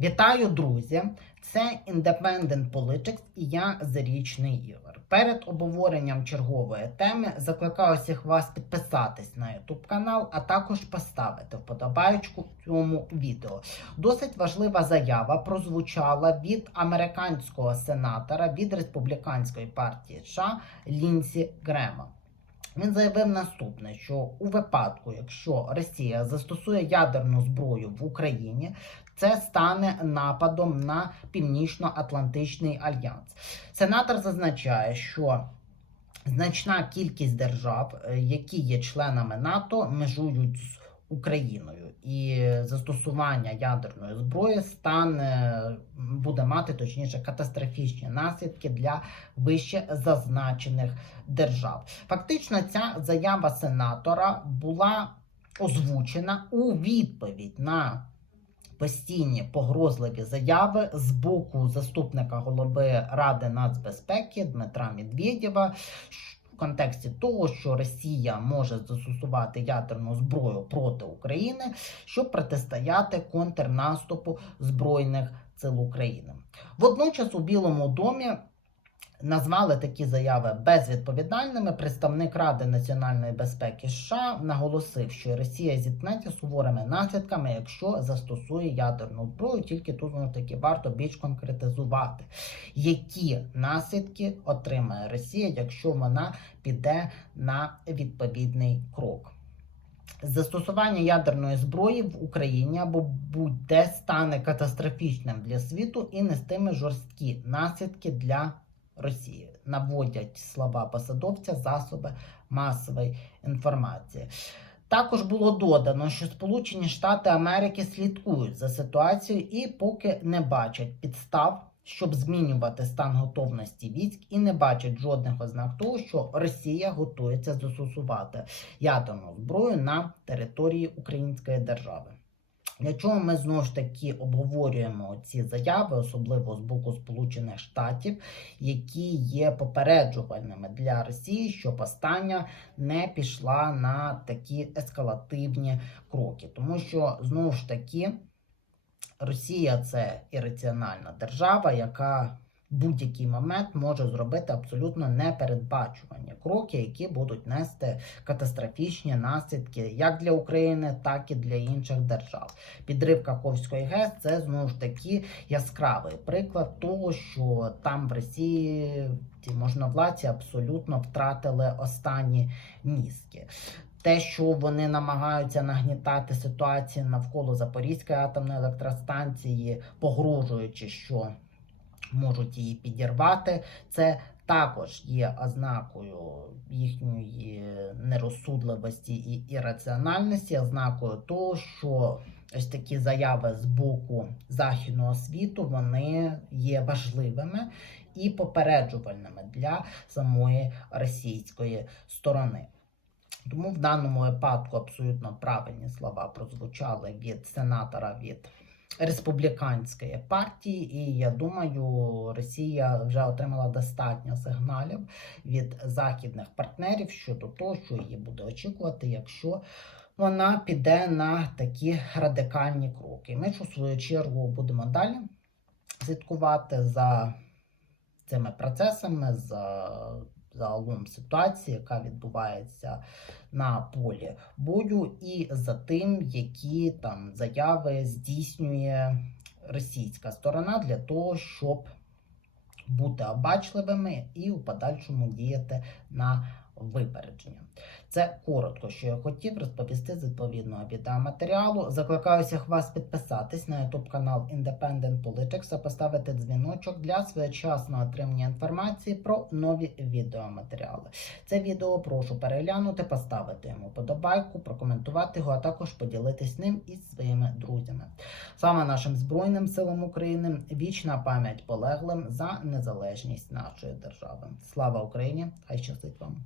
Вітаю, друзі! Це Independent Politics і я Зарічний Ігор. Перед обговоренням чергової теми закликаю всіх вас підписатись на YouTube канал, а також поставити вподобаючку цьому відео. Досить важлива заява прозвучала від американського сенатора від республіканської партії США Лінсі Грема. Він заявив наступне: що у випадку, якщо Росія застосує ядерну зброю в Україні, це стане нападом на Північно-Атлантичний альянс. Сенатор зазначає, що значна кількість держав, е, які є членами НАТО, межують з Україною, і застосування ядерної зброї стане буде мати точніше катастрофічні наслідки для вище зазначених держав. Фактично, ця заява сенатора була озвучена у відповідь на постійні погрозливі заяви з боку заступника голови Ради нацбезпеки Дмитра Медведєва. В контексті того, що Росія може застосувати ядерну зброю проти України, щоб протистояти контрнаступу Збройних сил України. Водночас у Білому домі назвали такі заяви безвідповідальними. Представник Ради національної безпеки США наголосив, що Росія зіткнеться суворими наслідками, якщо застосує ядерну зброю. Тільки тут ну, таки варто більш конкретизувати, які наслідки отримає Росія, якщо вона піде на відповідний крок. Застосування ядерної зброї в Україні або будь-де стане катастрофічним для світу і нестиме жорсткі наслідки для Росії. Наводять слова посадовця засоби масової інформації. Також було додано, що Сполучені Штати Америки слідкують за ситуацією і поки не бачать підстав, щоб змінювати стан готовності військ, і не бачать жодних ознак того, що Росія готується застосувати ядерну зброю на території Української держави. Для чого ми знову ж таки обговорюємо ці заяви, особливо з боку Сполучених Штатів, які є попереджувальними для Росії, щоб остання не пішла на такі ескалативні кроки, тому що знову ж таки Росія це ірраціональна держава, яка будь-який момент може зробити абсолютно непередбачувані кроки, які будуть нести катастрофічні наслідки як для України, так і для інших держав. Підрив Каховської ГЕС це знову ж таки яскравий приклад того, що там в Росії ті можновладці абсолютно втратили останні мізки. Те, що вони намагаються нагнітати ситуацію навколо Запорізької атомної електростанції, погрожуючи, що можуть її підірвати, це також є ознакою їхньої нерозсудливості і ірраціональності, ознакою того, що ось такі заяви з боку західного світу вони є важливими і попереджувальними для самої російської сторони. Тому в даному випадку абсолютно правильні слова прозвучали від сенатора від республіканської партії, і я думаю, Росія вже отримала достатньо сигналів від західних партнерів щодо того, що її буде очікувати, якщо вона піде на такі радикальні кроки. Ми ж у свою чергу будемо далі слідкувати за цими процесами. за загалом ситуації, яка відбувається на полі бою, і за тим, які там заяви здійснює російська сторона для того, щоб бути обачливими і у подальшому діяти на випередження. Це коротко, що я хотів розповісти з відповідного відеоматеріалу. Закликаю всіх вас підписатись на YouTube канал Independent Politics та поставити дзвіночок для своєчасного отримання інформації про нові відеоматеріали. Це відео прошу переглянути, поставити йому подобайку, прокоментувати його, а також поділитись ним із своїми друзями. Саме нашим Збройним силам України вічна пам'ять полеглим за незалежність нашої держави. Слава Україні! Хай щастить вам!